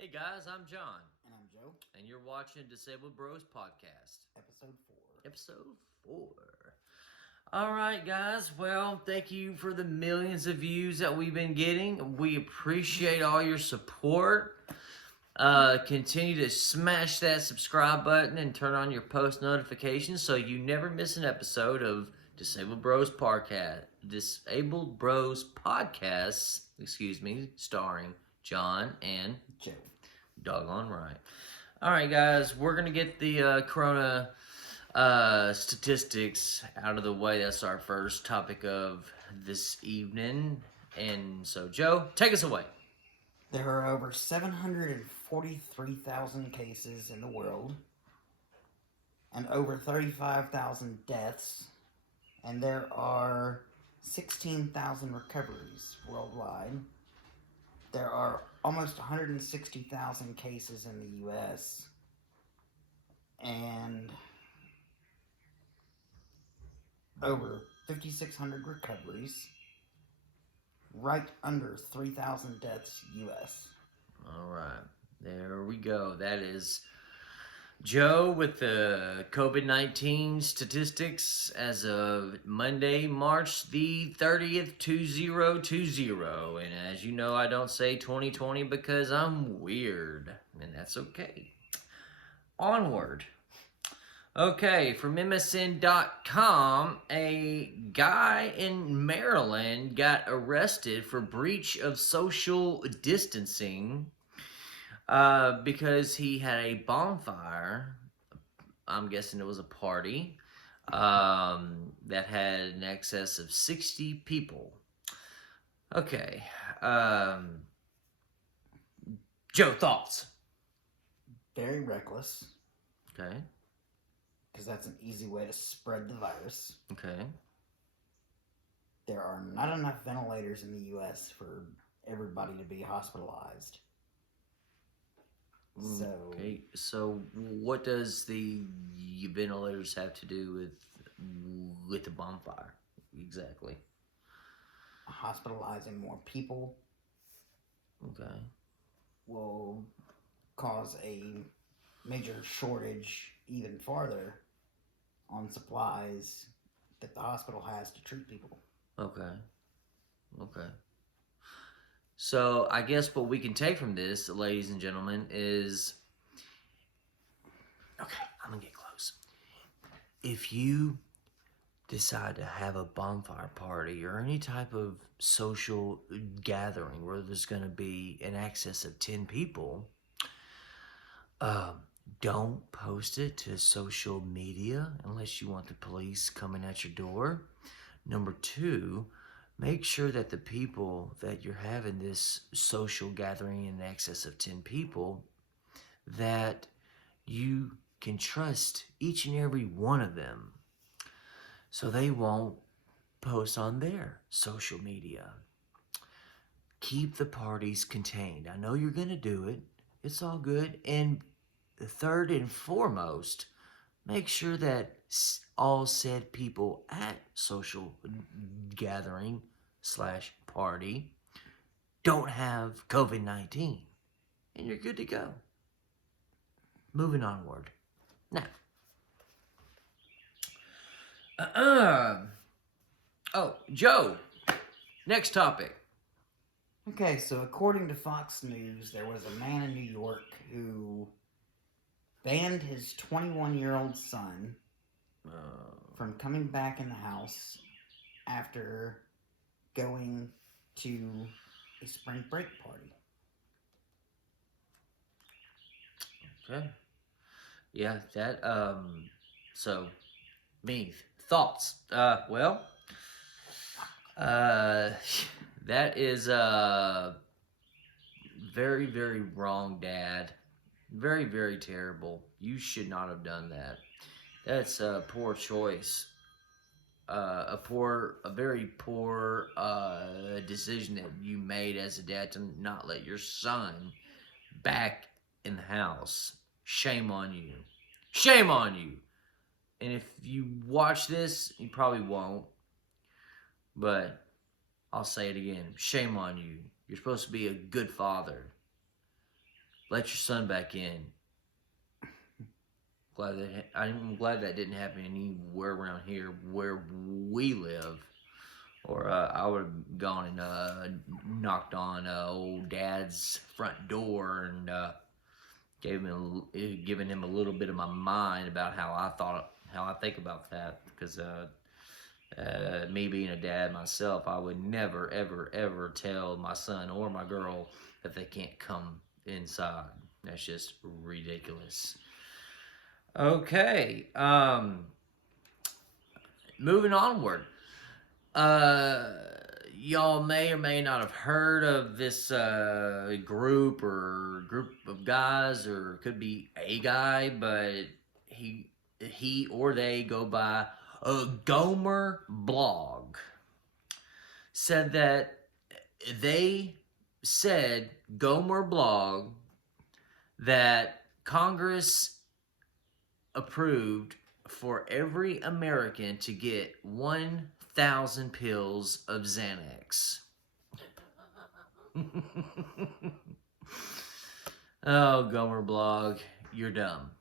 Hey guys, I'm John, And I'm Joe. and you're watching Disabled Bros Podcast, Episode 4. Episode 4. All right, guys, well, thank you for the millions of views that we've been getting. We appreciate all your support. Continue to smash that subscribe button and turn on your post notifications so you never miss an episode of Disabled Bros Podcast. Disabled Bros Podcasts, starring John and Joe. Doggone right. All right, guys, we're going to get the corona statistics out of the way. That's our first topic of this evening. And so, Joe, take us away. There are over 743,000 cases in the world and over 35,000 deaths, and there are 16,000 recoveries worldwide. There are almost 160,000 cases in the U.S. and over 5,600 recoveries, right under 3,000 deaths U.S. All right, there we go. That is Joe with the COVID-19 statistics as of Monday, March the 30th, 2020. And as you know, I don't say 2020 because I'm weird, and that's okay. Onward. Okay, from MSN.com, a guy in Maryland got arrested for breach of social distancing because he had a bonfire. I'm guessing it was a party that had an excess of 60 people. Okay. Joe, thoughts? Very reckless, Okay. because that's an easy way to spread the virus. Okay. There are not enough ventilators in the U.S. for everybody to be hospitalized. Okay, so what does the ventilators have to do with the bonfire exactly? Hospitalizing more people Okay. will cause a major shortage even farther on supplies that the hospital has to treat people. Okay. So I guess what we can take from this, ladies and gentlemen, is okay. I'm gonna get close. If you decide to have a bonfire party or any type of social gathering where there's going to be an excess of 10 people, don't post it to social media unless you want the police coming at your door. Number two, make sure that the people that you're having this social gathering in excess of 10 people, that you can trust each and every one of them, so they won't post on their social media. Keep the parties contained. I know you're going to do it. It's all good. And third and foremost, make sure that all said people at social gathering / party don't have COVID-19. And you're good to go. Moving onward. Now. Oh, Joe. Next topic. Okay, so according to Fox News, there was a man in New York who banned his 21-year-old son from coming back in the house after going to a spring break party. Okay. Yeah, that, so, me, thoughts. That is, very, very wrong, Dad. Very, very terrible. You should not have done that. That's a poor choice. A very poor decision that you made as a dad to not let your son back in the house. Shame on you. Shame on you. And if you watch this, you probably won't. But I'll say it again. Shame on you. You're supposed to be a good father. let your son back in. I'm glad that didn't happen anywhere around here where we live. Or I would have gone and knocked on old Dad's front door and given him a little bit of my mind about how I think about that. Because me being a dad myself, I would never, ever, ever tell my son or my girl that they can't come inside. That's just ridiculous. Okay, moving onward. Y'all may or may not have heard of this group of guys, or it could be a guy, but he or they go by Gomer Blog. Said that they said Gomer Blog that Congress approved for every American to get 1,000 pills of Xanax. Oh, Gomer Blog, you're dumb.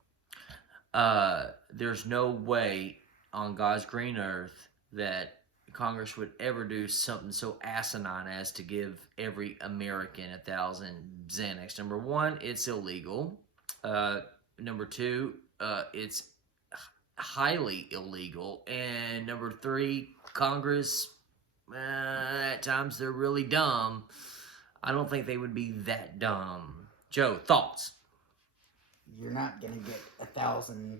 There's no way on God's green earth that Congress would ever do something so asinine as to give every American 1,000 Xanax. Number one, it's illegal. Number two, it's highly illegal. And number three, Congress, at times they're really dumb. I don't think they would be that dumb. Joe, thoughts? You're not going to get 1,000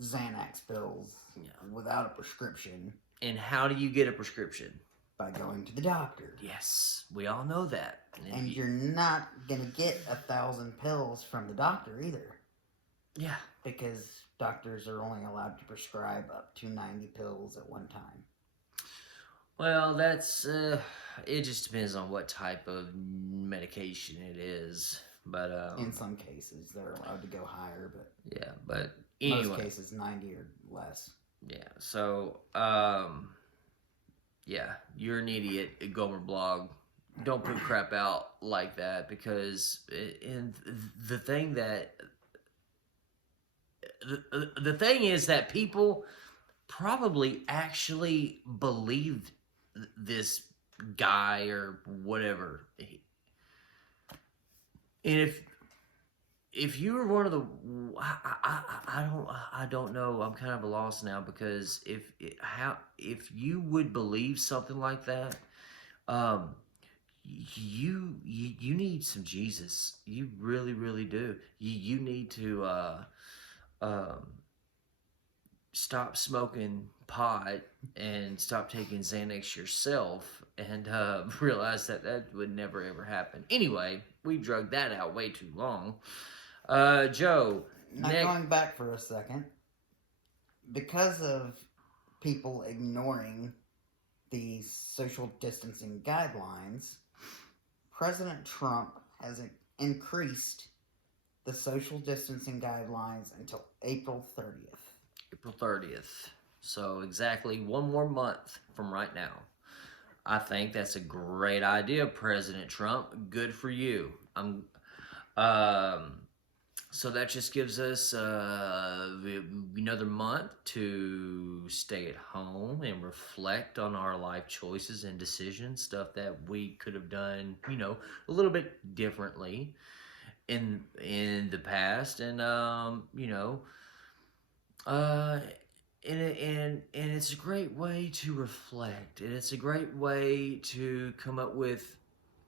Xanax pills without a prescription. And how do you get a prescription? By going to the doctor. Yes, we all know that. And you're not going to get 1,000 pills from the doctor either. Yeah. Because doctors are only allowed to prescribe up to 90 pills at one time. Well, that's, it just depends on what type of medication it is. But, in some cases, they're allowed to go higher, but... Yeah, but anyway. Most cases, 90 or less. Yeah, so, yeah, you're an idiot, Gomer Blog. Don't put crap out like that, because the thing is that people probably actually believed this guy or whatever. And if you were one of the, I don't know. I'm kind of a loss now, because if you would believe something like that, you need some Jesus. You really, really do. You need to stop smoking pot and stop taking Xanax yourself, and realize that would never ever happen. Anyway, we drugged that out way too long. Joe. Going back for a second, because of people ignoring the social distancing guidelines, President Trump has increased the social distancing guidelines until April 30th. April 30th. So exactly one more month from right now. I think that's a great idea, President Trump. Good for you. So that just gives us another month to stay at home and reflect on our life choices and decisions, stuff that we could have done, a little bit differently in the past, and and it's a great way to reflect, and it's a great way to come up with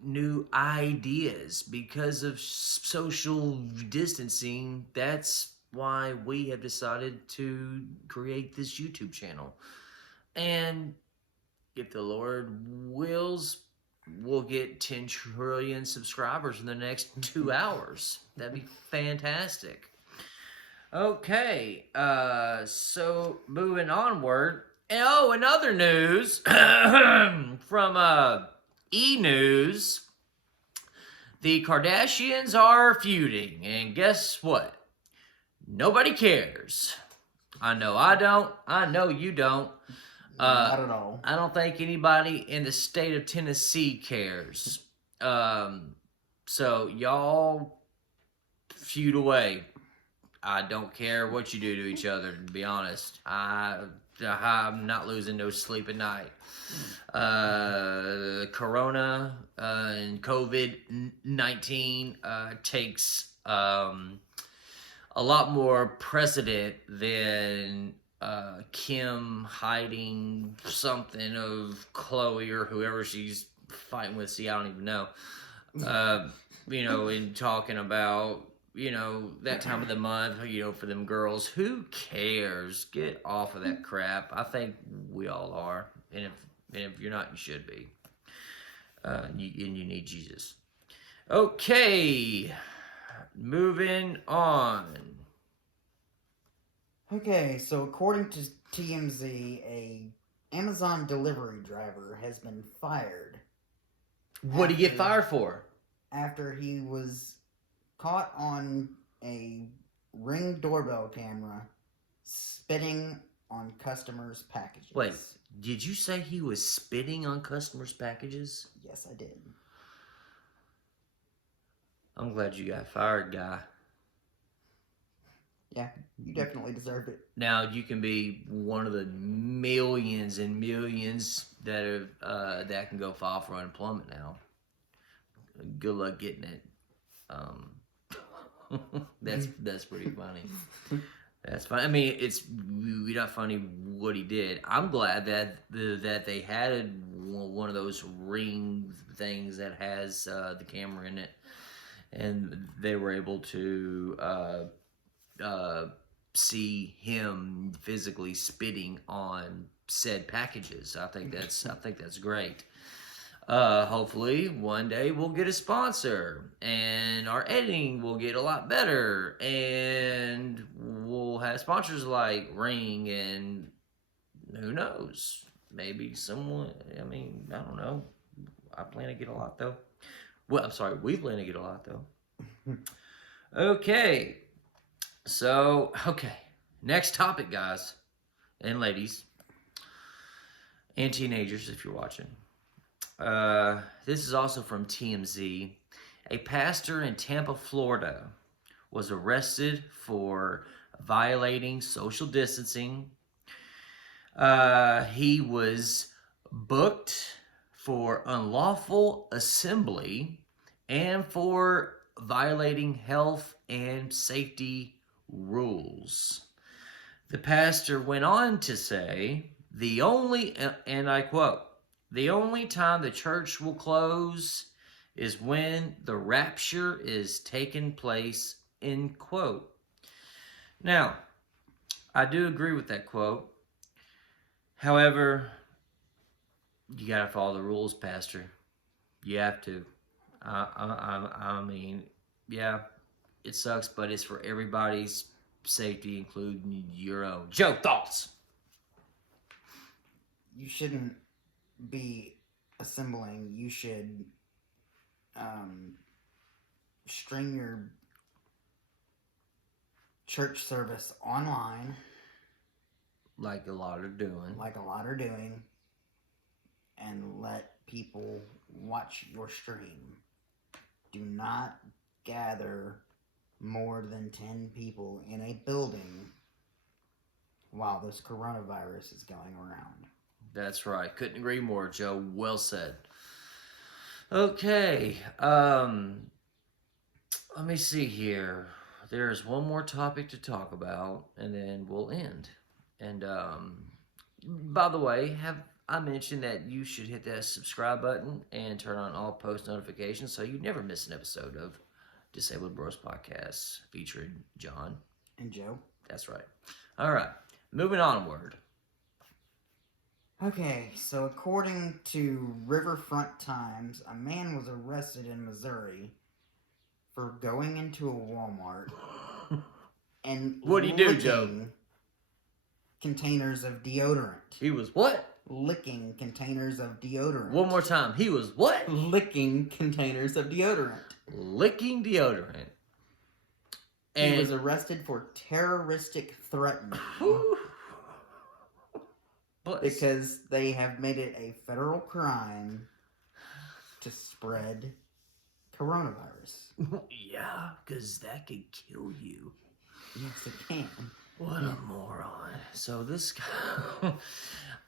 new ideas. Because of social distancing, that's why we have decided to create this YouTube channel. And if the Lord wills, we'll get 10 trillion subscribers in the next 2 hours. That'd be fantastic. Okay, so moving onward. Oh, in other news, from E-News, the Kardashians are feuding, and guess what? Nobody cares. I know I don't. I know you don't. Not at all. I don't think anybody in the state of Tennessee cares. So y'all feud away. I don't care what you do to each other, to be honest. I'm not losing no sleep at night. Corona and COVID-19 takes a lot more precedent than Kim hiding something of Chloe or whoever she's fighting with. See, I don't even know. In talking about, that time of the month, for them girls. Who cares? Get off of that crap. I think we all are. And if you're not, you should be. And you need Jesus. Okay. Moving on. Okay, so according to TMZ, a Amazon delivery driver has been fired. What did he get fired for? After he was caught on a Ring doorbell camera spitting on customers' packages. Wait, did you say he was spitting on customers' packages? Yes, I did. I'm glad you got fired, guy. Yeah, you definitely deserved it. Now you can be one of the millions and millions that can go file for unemployment now. Good luck getting it. That's pretty funny. That's funny. I mean, it's not funny what he did. I'm glad that they had one of those Ring things that has the camera in it, and they were able to see him physically spitting on said packages. I think that's great. Hopefully one day we'll get a sponsor and our editing will get a lot better and we'll have sponsors like Ring and who knows, maybe someone, I don't know. I plan to get a lot though. Well, I'm sorry, we plan to get a lot though. Okay. So, next topic, guys and ladies and teenagers if you're watching. This is also from TMZ. A pastor in Tampa, Florida was arrested for violating social distancing. He was booked for unlawful assembly and for violating health and safety rules. The pastor went on to say, and I quote, "The only time the church will close is when the rapture is taking place," end quote. Now, I do agree with that quote. However, you got to follow the rules, Pastor. You have to. Yeah, it sucks, but it's for everybody's safety, including your own. Joe, thoughts? You shouldn't be assembling. You should stream your church service online. Like a lot are doing. And let people watch your stream. Do not gather more than 10 people in a building while this coronavirus is going around. That's right. Couldn't agree more, Joe. Well said. Okay. Let me see here. There's one more topic to talk about, and then we'll end. And by the way, have I mentioned that you should hit that subscribe button and turn on all post notifications so you never miss an episode of Disabled Bros Podcast featuring John and Joe. That's right. All right. Moving onward. Okay, so according to Riverfront Times, a man was arrested in Missouri for going into a Walmart and what did he do, Joe? Containers of deodorant. He was what? Licking containers of deodorant. One more time. He was what? Licking containers of deodorant. Licking deodorant. And he was arrested for terroristic threatening. Because they have made it a federal crime to spread coronavirus. Yeah, because that could kill you. Yes, it can. What a moron. So this guy,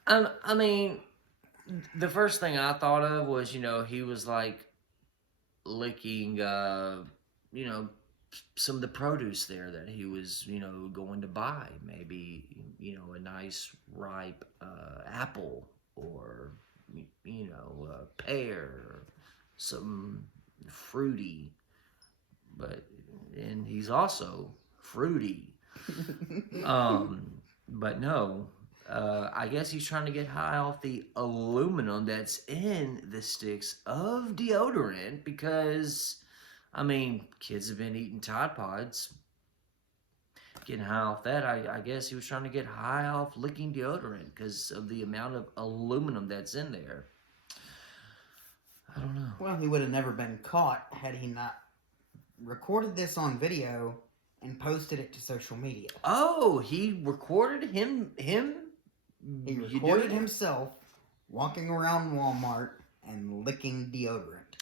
I mean, the first thing I thought of was, he was like licking, some of the produce there that he was, going to buy. Maybe, a nice ripe apple or, a pear, some fruity. And he's also fruity. But no, I guess he's trying to get high off the aluminum that's in the sticks of deodorant because, kids have been eating Tide Pods, getting high off that. I guess he was trying to get high off licking deodorant because of the amount of aluminum that's in there. I don't know. Well, he would have never been caught had he not recorded this on video and posted it to social media. Oh, he recorded him. He recorded himself walking around Walmart and licking deodorant.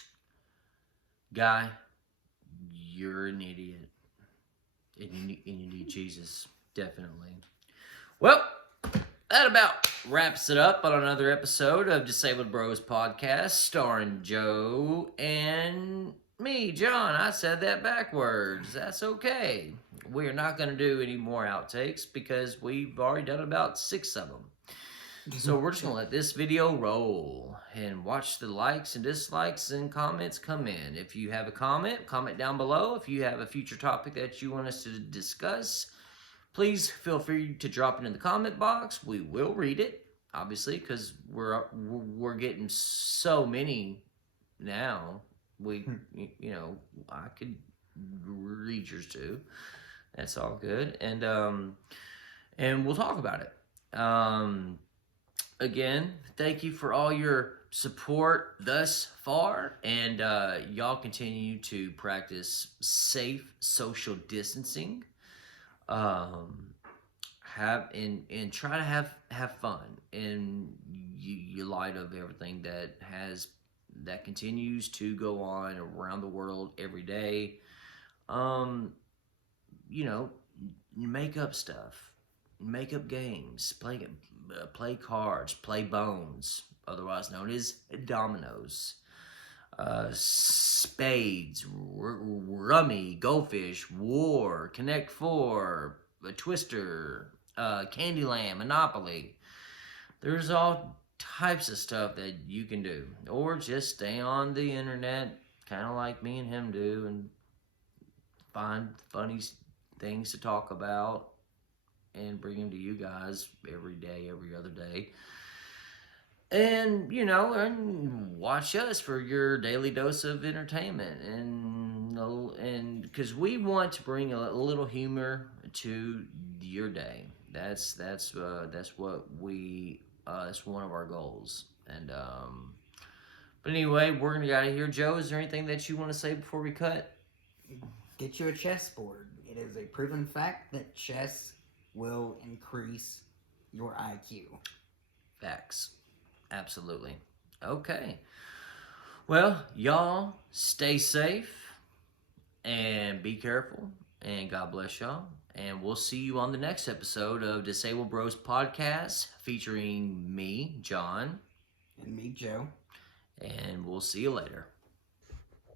Guy, you're an idiot. And you need Jesus, definitely. Well, that about wraps it up on another episode of Disabled Bros Podcast, starring Joe and me, John. I said that backwards. That's okay. We're not going to do any more outtakes because we've already done about 6 of them. So we're just going to let this video roll and watch the likes and dislikes and comments come in. If you have a comment down below. If you have a future topic that you want us to discuss, please feel free to drop it in the comment box. We will read it, obviously, because we're getting so many now. I could read yours too. That's all good, and we'll talk about it. Again, thank you for all your support thus far, and y'all continue to practice safe social distancing. Try to have fun in light of everything that continues to go on around the world every day. Make up stuff, make up games, play cards, play bones, otherwise known as dominoes, spades, rummy, goldfish, war, Connect Four, a Twister, Candyland, Monopoly. There's all types of stuff that you can do, or just stay on the internet, kind of like me and him do, and find funny things to talk about and bring them to you guys every day, every other day. And, and watch us for your daily dose of entertainment. And because we want to bring a little humor to your day. That's what that's one of our goals. And, but anyway, we're going to get out of here. Joe, is there anything that you want to say before we cut? Get you a chessboard. It is a proven fact that chess will increase your IQ. Facts. Absolutely. Okay. Well, y'all stay safe and be careful, and God bless y'all. And we'll see you on the next episode of Disabled Bros Podcast featuring me, John. And me, Joe. And we'll see you later.